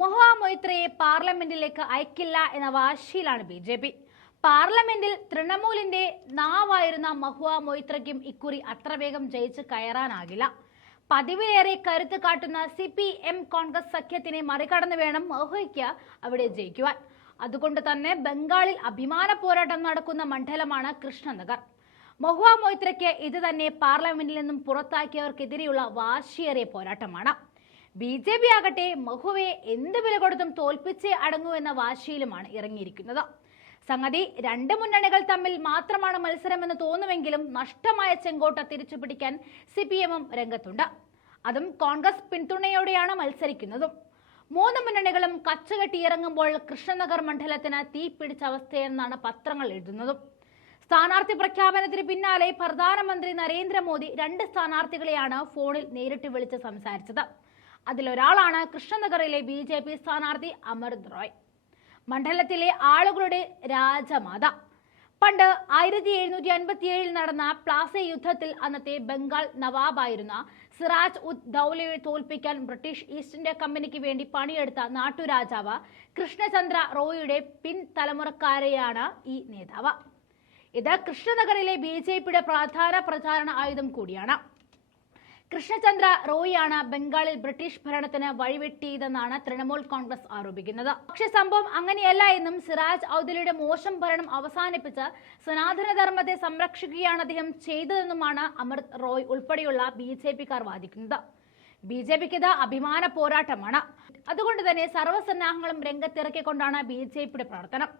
മൊഹ മൊയ്ത്രയെ പാർലമെന്റിലേക്ക് അയക്കില്ല എന്ന വാശിയിലാണ് B J P. പാർലമെന്റിൽ തൃണമൂലിന്റെ നാവായിരുന്ന മഹുവ മൊയ്ത്രയ്ക്കും ഇക്കുറി അത്ര വേഗം ജയിച്ച് കയറാനാകില്ല. പതിവിലേറെ കരുത്ത് കാട്ടുന്ന സി പി എം കോൺഗ്രസ് സഖ്യത്തിനെ മറികടന്ന് വേണം മഹുവയ്ക്ക് അവിടെ ജയിക്കുവാൻ. അതുകൊണ്ട് തന്നെ ബംഗാളിൽ അഭിമാന പോരാട്ടം നടക്കുന്ന മണ്ഡലമാണ് കൃഷ്ണനഗർ. മഹുവ മൊയ്ത്രയ്ക്ക് ഇത് തന്നെ പാർലമെന്റിൽ നിന്നും പുറത്താക്കിയവർക്കെതിരെയുള്ള വാശിയേറിയ പോരാട്ടമാണ്. ബി ജെ പി ആകട്ടെ മഹുവെ എന്ത് വില കൊടുത്തും തോൽപ്പിച്ചേ അടങ്ങൂ എന്ന വാശിയിലുമാണ് ഇറങ്ങിയിരിക്കുന്നത്. സംഗതി രണ്ട് മുന്നണികൾ തമ്മിൽ മാത്രമാണ് മത്സരമെന്ന് തോന്നുമെങ്കിലും നഷ്ടമായ ചെങ്കോട്ട തിരിച്ചു പിടിക്കാൻ സി പി എമ്മും രംഗത്തുണ്ട്. അതും കോൺഗ്രസ് പിന്തുണയോടെയാണ് മത്സരിക്കുന്നതും. മൂന്ന് മുന്നണികളും കച്ചുകെട്ടി ഇറങ്ങുമ്പോൾ കൃഷ്ണനഗർ മണ്ഡലത്തിന് തീ പിടിച്ച അവസ്ഥയെന്നാണ് പത്രങ്ങൾ എഴുതുന്നതും. സ്ഥാനാർത്ഥി പ്രഖ്യാപനത്തിന് പിന്നാലെ പ്രധാനമന്ത്രി നരേന്ദ്രമോദി രണ്ട് സ്ഥാനാർത്ഥികളെയാണ് ഫോണിൽ നേരിട്ട് വിളിച്ച് സംസാരിച്ചത്. അതിലൊരാളാണ് കൃഷ്ണനഗറിലെ ബി ജെ പി സ്ഥാനാർത്ഥി അമൃത് റോയ് മണ്ഡലത്തിലെ ആളുകളുടെ രാജമാത. പണ്ട് ആയിരത്തി എഴുന്നൂറ്റി അൻപത്തി ഏഴിൽ നടന്ന പ്ലാസി യുദ്ധത്തിൽ അന്നത്തെ ബംഗാൾ നവാബായിരുന്ന സിറാജ് ഉദ് ദൗലയെ തോൽപ്പിക്കാൻ ബ്രിട്ടീഷ് ഈസ്റ്റ് ഇന്ത്യ കമ്പനിക്ക് വേണ്ടി പണിയെടുത്ത നാട്ടുരാജാവ് കൃഷ്ണചന്ദ്ര റോയിയുടെ പിൻതലമുറക്കാരെയാണ് ഈ നേതാവ്. ഇത് കൃഷ്ണനഗറിലെ ബി ജെ പിയുടെ പ്രധാന പ്രചാരണ ആയുധം കൂടിയാണ്. കൃഷ്ണചന്ദ്ര റോയിയാണ് ബംഗാളിൽ ബ്രിട്ടീഷ് ഭരണത്തിന് വഴിവെട്ടിയതെന്നാണ് തൃണമൂൽ കോൺഗ്രസ് ആരോപിക്കുന്നത്. പക്ഷേ സംഭവം അങ്ങനെയല്ല എന്നും സിറാജ് ഔദലിയുടെ മോശം ഭരണം അവസാനിപ്പിച്ച് സനാതനധർമ്മത്തെ സംരക്ഷിക്കുകയാണ് അദ്ദേഹം ചെയ്തതെന്നുമാണ് അമൃത് റോയ് ഉൾപ്പെടെയുള്ള ബി ജെ പിക്കാർ വാദിക്കുന്നത്. ബി ജെ പിക്ക് ഇത് അഭിമാന പോരാട്ടമാണ്. അതുകൊണ്ട് തന്നെ സർവസന്നാഹങ്ങളും രംഗത്തിറക്കിക്കൊണ്ടാണ് ബി ജെ പിയുടെ പ്രവർത്തനം.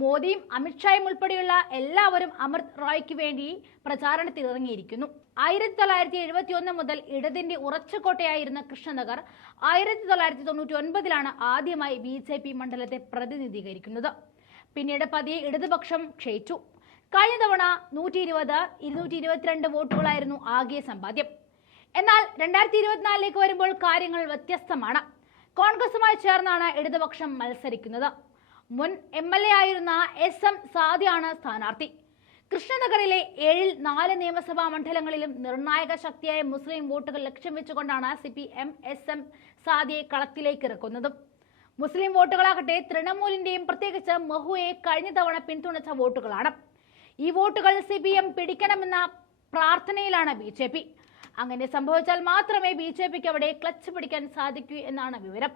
മോദിയും അമിത്ഷായും ഉൾപ്പെടെയുള്ള എല്ലാവരും അമൃത് റായ്ക്ക് വേണ്ടി പ്രചാരണത്തിൽ ഇറങ്ങിയിരിക്കുന്നു ആയിരത്തി തൊള്ളായിരത്തി എഴുപത്തി ഒന്ന് മുതൽ ഇടതിന്റെ ഉറച്ചുകോട്ടയായിരുന്ന കൃഷ്ണനഗർ ആയിരത്തി തൊള്ളായിരത്തി തൊണ്ണൂറ്റി ഒൻപതിലാണ് ആദ്യമായി ബി ജെ പി മണ്ഡലത്തെ പ്രതിനിധീകരിക്കുന്നത്. പിന്നീട് പതിയെ ഇടതുപക്ഷം ക്ഷയിച്ചു. കഴിഞ്ഞ തവണ നൂറ്റി ഇരുപത് ഇരുന്നൂറ്റി ഇരുപത്തിരണ്ട് വോട്ടുകളായിരുന്നു ആകെ സമ്പാദ്യം. എന്നാൽ രണ്ടായിരത്തി ഇരുപത്തിനാലിലേക്ക് വരുമ്പോൾ കാര്യങ്ങൾ വ്യത്യസ്തമാണ്. കോൺഗ്രസുമായി ചേർന്നാണ് ഇടതുപക്ഷം മത്സരിക്കുന്നത്. മുൻ എം എൽ എ ആയിരുന്ന എസ് എം സാദിയാണ് സ്ഥാനാർത്ഥി. കൃഷ്ണനഗറിലെ ഏഴിൽ നാല് നിയമസഭാ മണ്ഡലങ്ങളിലും നിർണായക ശക്തിയായ മുസ്ലിം വോട്ടുകൾ ലക്ഷ്യം വെച്ചുകൊണ്ടാണ് C P M S M സാദിയെ കളത്തിലേക്ക് ഇറക്കുന്നതും. മുസ്ലിം വോട്ടുകളാകട്ടെ തൃണമൂലിന്റെയും പ്രത്യേകിച്ച് മഹുവെ കഴിഞ്ഞ തവണ പിന്തുണച്ച വോട്ടുകളാണ്. ഈ വോട്ടുകൾ സി പി എം പിടിക്കണമെന്ന പ്രാർത്ഥനയിലാണ് ബി ജെ പി. അങ്ങനെ സംഭവിച്ചാൽ മാത്രമേ ബി ജെ പിക്ക് അവിടെ ക്ലച്ച് പിടിക്കാൻ സാധിക്കൂ എന്നാണ് വിവരം.